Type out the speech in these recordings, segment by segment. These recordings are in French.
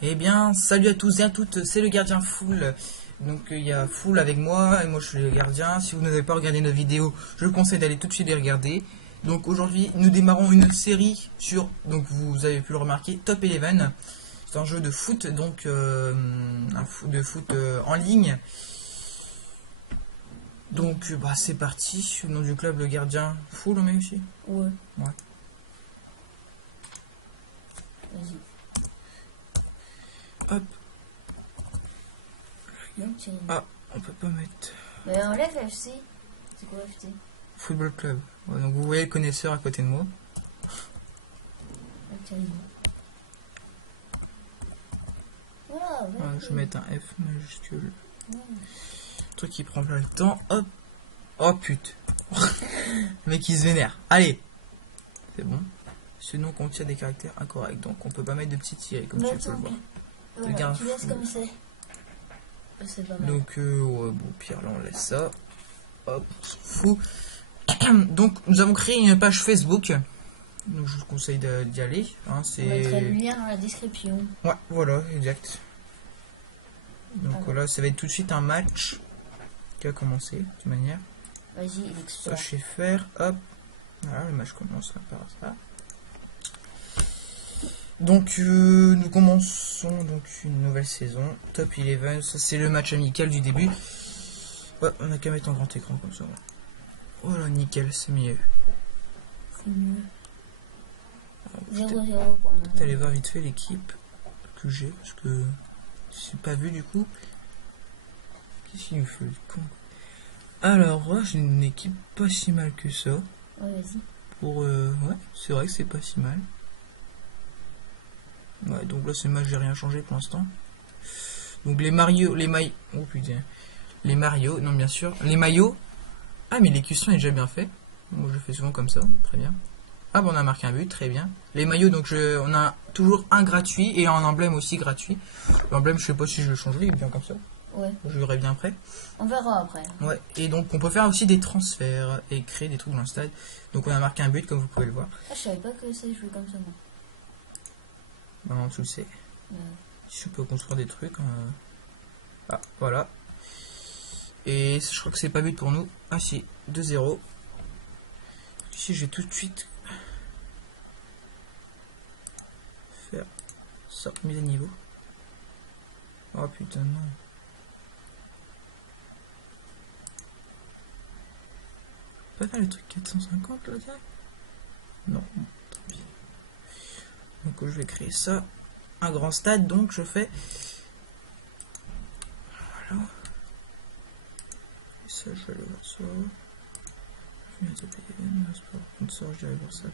Eh bien, salut à tous et à toutes, c'est le gardien Full. Donc il y a Full avec moi et moi je suis le gardien. Si vous n'avez pas regardé nos vidéos, je vous conseille d'aller tout de suite les regarder. Donc aujourd'hui, nous démarrons une série sur, donc vous avez pu le remarquer, Top Eleven. C'est un jeu de foot, donc de foot en ligne. Donc bah c'est parti. Au nom du club, le gardien Full, on met aussi. Ouais. Ouais. Vas-y. Hop. Non, tiens. Ah, on peut pas mettre Mais enlève FC. C'est quoi FC? Football Club. Ouais, donc vous voyez le connaisseur à côté de moi. Ah, tiens. Voilà, ouais. Ouais, je vais mettre un F majuscule. Ouais. Truc qui prend plein le temps. Hop. Oh putain. Le mec il se vénère. Allez. C'est bon. Ce nom contient des caractères incorrects. Donc on peut pas mettre de petits tirés comme Mais tu peux le voir. voilà, Regarde. tu laisses comme c'est. C'est pas mal. Donc ouais, bon pire là on laisse ça. Hop. On s'en fout. Donc nous avons créé une page Facebook. Donc je vous conseille d'y aller. Hein, On mettra le c'est... lien dans la description. Ouais, voilà, exact. Donc Alors. voilà, ça va être tout de suite un match qui va commencer de toute manière. Vas-y, Ça, l'expert. je sais faire. Hop. Voilà, le match commence par ça. Donc, nous commençons donc une nouvelle saison. Top 11. Ça, c'est le match amical du début. Ouais, on a qu'à mettre en grand écran comme ça. Voilà, nickel, c'est mieux. C'est mieux. Alors, 0-0 pour le peut-être moment. aller voir vite fait l'équipe que j'ai. Parce que je suis pas vu du coup. Qu'est-ce qu'il nous fait le con? Alors, ouais, j'ai une équipe pas si mal que ça. Ouais, vas-y. Pour ouais, c'est vrai que c'est pas si mal. Ouais, donc là c'est match, j'ai rien changé pour l'instant. Donc les Mario, oh putain, les Mario, non bien sûr, les maillots. Ah mais les custom est déjà bien fait. Moi je fais souvent comme ça, très bien. Ah bon on a marqué un but, très bien. Les maillots donc on a toujours un gratuit et un emblème aussi gratuit. L'emblème je sais pas si je le changerai, il est bien comme ça. Ouais. Je verrai bien après. On verra après. Ouais, et donc on peut faire aussi des transferts et créer des trucs dans le stade. Donc on a marqué un but comme vous pouvez le voir. Ah, je savais pas que ça jouait comme ça, moi. Maintenant tu le sais. Si je peux construire des trucs. Ah, voilà. Et je crois que c'est pas but pour nous. Ah si, 2-0. Ici je vais tout de suite faire ça, mise à niveau. Oh putain non. Pas faire le truc 450 là direct? Non, tant pis. Donc je vais créer ça. Un grand stade, donc je fais. Voilà. Et ça, je vais aller voir ça. Je viens de payer. Sport. Comme ça, je vais aller voir ça.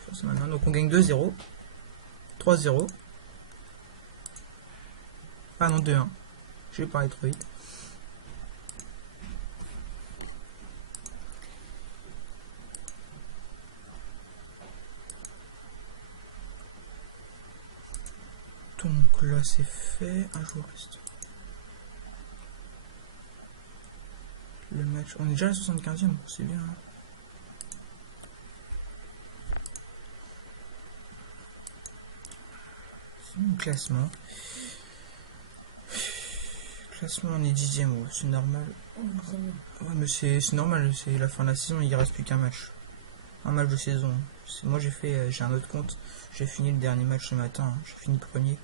Je fais ça maintenant. Donc on gagne 2-0. 3-0. Ah non, 2-1. Je vais parler trop vite. Donc là c'est fait, un joueur reste. Le match, on est déjà à la 75e, c'est bien. Hein. C'est mon classement. Classement, on est 10e, c'est normal. Ouais, mais c'est normal, c'est la fin de la saison, il reste plus qu'un match. Un match de saison. Moi j'ai un autre compte, j'ai fini le dernier match ce matin, hein. J'ai fini premier.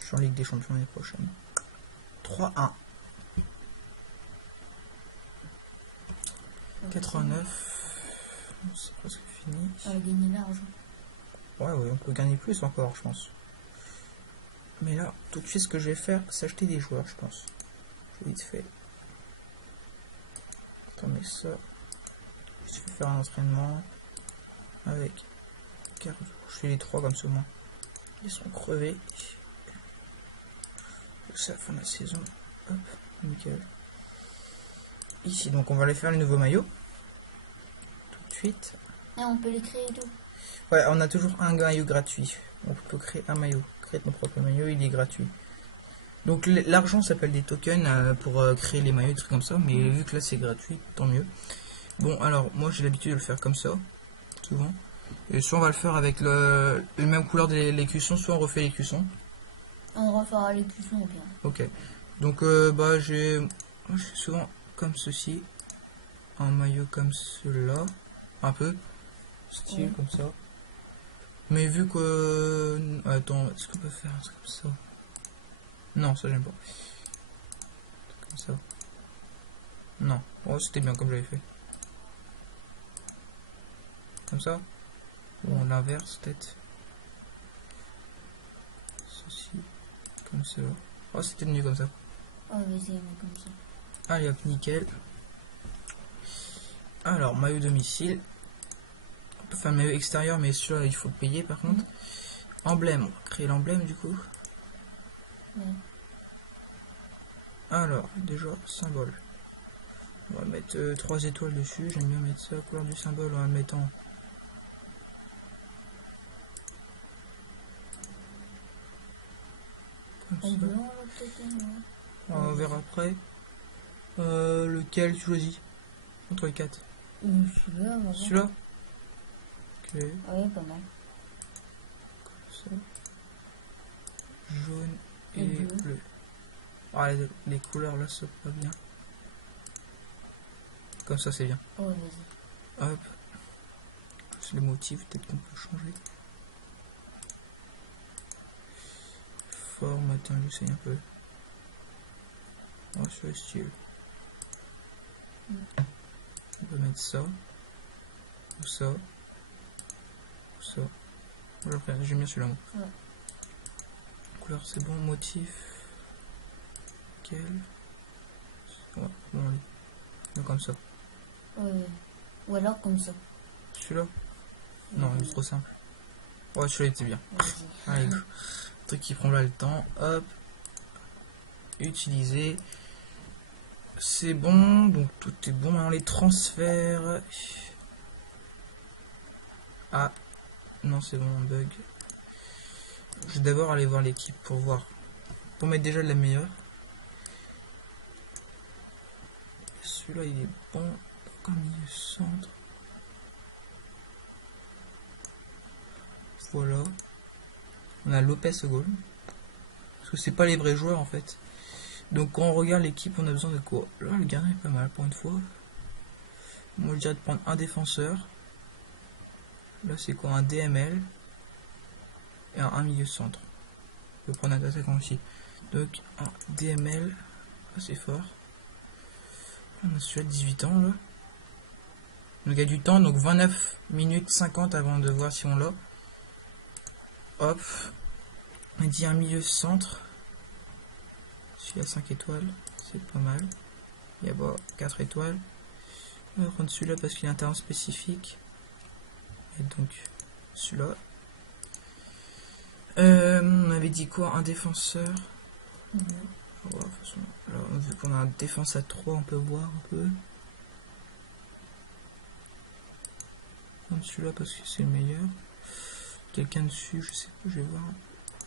Je suis en Ligue des Champions l'année prochaine. 3-1. 89. C'est presque fini. On va gagner l'argent. Ouais, on peut gagner plus encore, je pense. Mais là, tout de suite, ce que je vais faire, c'est acheter des joueurs, je pense. Je vais vite fait. Attendez ça. Je vais faire un entraînement avec Cardo. Je fais les 3 comme ça, moi. Ils sont crevés. C'est la fin de la saison. Hop, nickel. Ici, donc on va aller faire le nouveau maillot. Tout de suite. Et on peut les créer et tout. Ouais, on a toujours un maillot gratuit. On peut créer un maillot. Créer ton propre maillot, il est gratuit. Donc l'argent s'appelle des tokens pour créer les maillots, des trucs comme ça. Mais vu que là c'est gratuit, tant mieux. Bon, alors moi j'ai l'habitude de le faire comme ça. Souvent. Et soit on va le faire avec le même couleur des les cuissons, soit on refait les cuissons. On refera les cuissons au pire. Ok. Donc bah moi je fais souvent comme ceci. Un maillot comme cela. Un peu. Style Ouais. comme ça. Mais vu que... Attends, est-ce qu'on peut faire un truc comme ça? Non, ça j'aime pas. Comme ça. Non. Oh, c'était bien comme j'avais fait. Comme ça. Ou l'inverse peut-être. Ceci. Comme cela. Oh, c'était mieux comme ça. Oh, vas-y, mais comme ça. Allez hop, nickel. Alors, maillot domicile. On peut faire le maillot extérieur, mais celui-là, il faut le payer par contre. Emblème, on va créer l'emblème du coup. Ouais. Alors, déjà, symbole. On va mettre 3 étoiles dessus. J'aime bien mettre ça. Couleur du symbole, on va le mettre en... Comme En ça. blanc, là, peut-être, hein, On verra après. Lequel tu choisis entre les 4? ouais. Celui-là, on va voir. Celui-là. Ok. Ouais, pas mal. Ça. Jaune et Et bleu. bleu. Ah, les couleurs là, c'est pas bien. Comme ça, c'est bien. Oh, vas-y. Hop. C'est les motifs, peut-être qu'on peut changer. Forme, attends, j'essaye un peu. Oh, sur le style. On peut mettre ça. Ou ça. Ou ça. Voilà, frère, j'aime bien celui-là. Ouais. Couleur, c'est bon. Motif. Quel? Ouais, bon, allez. Donc, comme ça. Ouais. Ou alors comme ça. Celui-là? Non, il est trop simple. Ouais, celui-là était bien. Vas-y. Allez, truc qui prend là le temps. Hop. Utiliser. C'est bon. Donc tout est bon. Maintenant les transferts. Ah. Non, c'est bon, un bug. Je vais d'abord aller voir l'équipe pour voir. Pour mettre déjà de la meilleure. Celui-là, il est bon. Comme milieu centre. Voilà. On a Lopez au goal. Parce que c'est pas les vrais joueurs en fait. Donc quand on regarde l'équipe, on a besoin de quoi? Là, le gardien est pas mal pour une fois. Moi je dirais de prendre un défenseur. Là c'est quoi? Un DML. Et un milieu centre. On peut prendre un attaquant aussi. Donc un DML. C'est fort. On a celui-là de 18 ans là. Donc il y a du temps, donc 29 minutes 50 avant de voir si on l'a. Hop. On dit un milieu centre. Celui-là 5 étoiles. C'est pas mal. Il y a bah, 4 étoiles. On va prendre celui-là parce qu'il a un talent spécifique. Et donc celui-là. On avait dit quoi? Un défenseur. Mhm. Ouais, de toute façon, là, vu qu'on a un défense à 3, on peut voir un peu. Prendre celui-là parce que c'est le meilleur. Quelqu'un dessus, je sais pas, je vais voir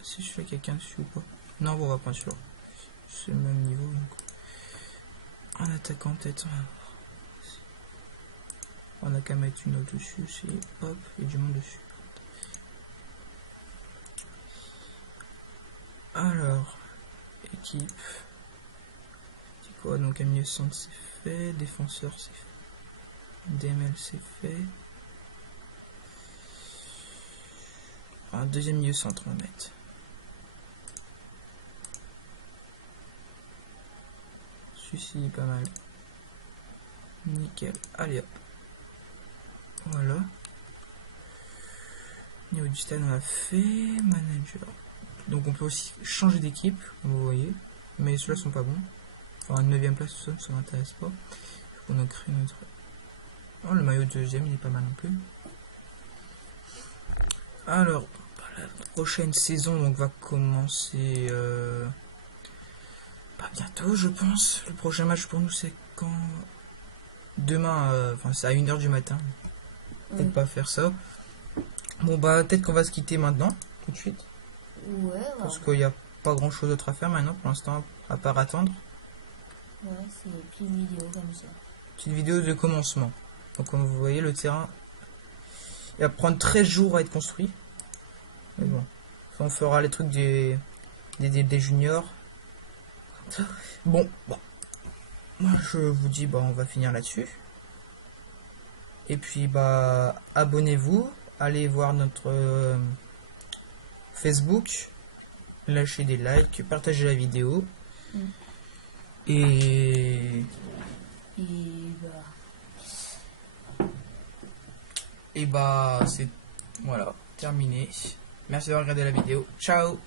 si celui-là quelqu'un dessus ou pas. Non, bon, on va prendre celui-là. C'est le même niveau. Donc. Un attaquant peut-être. On a qu'à mettre une autre dessus. C'est hop, et du monde dessus. Alors, équipe. C'est quoi? Donc un milieu centre c'est fait. Défenseur c'est fait. DML c'est fait. Un deuxième milieu centre on va mettre. Celui-ci est pas mal. Nickel. Allez hop. Voilà. Niveau du stade on a fait. Manager. Donc on peut aussi changer d'équipe, comme vous voyez. Mais ceux-là sont pas bons. Enfin, 9ème place, tout ça, ça m'intéresse pas. On a créé notre... Oh, le maillot de deuxième, il est pas mal non plus. Alors, la prochaine saison donc, va commencer pas bientôt, je pense. Le prochain match pour nous, c'est quand? Demain, enfin, c'est à 1h du matin. Peut-être pas faire ça. Bon, bah, peut-être qu'on va se quitter maintenant, tout de suite. Ouais, ouais. Parce qu'il n'y a pas grand chose d'autre à faire maintenant, pour l'instant, à part attendre. Ouais, c'est une petite vidéo comme ça. Petite vidéo de commencement. Donc, comme vous voyez, le terrain Il va prendre 13 jours à être construit. Mais bon. On fera les trucs des juniors. Bon, bah. Moi je vous dis bah on va finir là-dessus. Et puis bah abonnez-vous. Allez voir notre Facebook. Lâchez des likes. Partagez la vidéo. Et bah c'est voilà terminé. Merci d'avoir regardé la vidéo. Ciao.